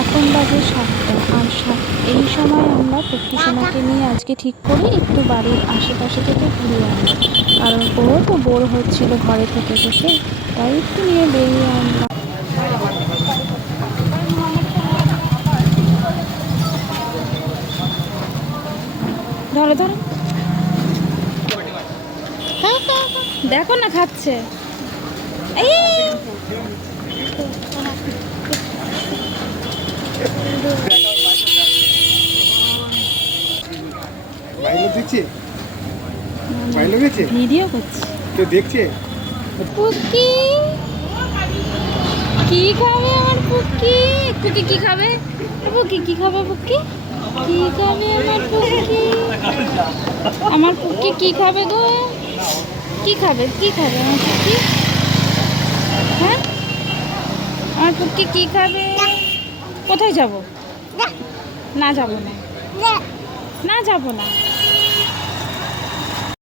এখন বাজে 7টা, আর এই সময় আমরা পুটকি সোনাকে নিয়ে আজকে ঠিক করি একটু বাড়ির আশেপাশে থেকে ঘুরে আনবো, কারণ ও তো বোর হচ্ছিল ঘরে থেকে থেকে, তাই একটু নিয়ে বেরিয়ে আনলাম। ধরো ধরো, দেখো না খাচ্ছে। এই ভিডিও করছি। কেউ দেখছে? পুকি কি খাবে আমার পুকি? পুকি কি খাবে? পুকি কি খাবে? পুকি কি খাবে আমার পুকি? আমার পুকি কি খাবে গো? কি খাবে? কি খাবে আমার পুকি? হ্যাঁ, আমার পুকি কি খাবে? কোথায় যাব? না যাব না, না যাব না।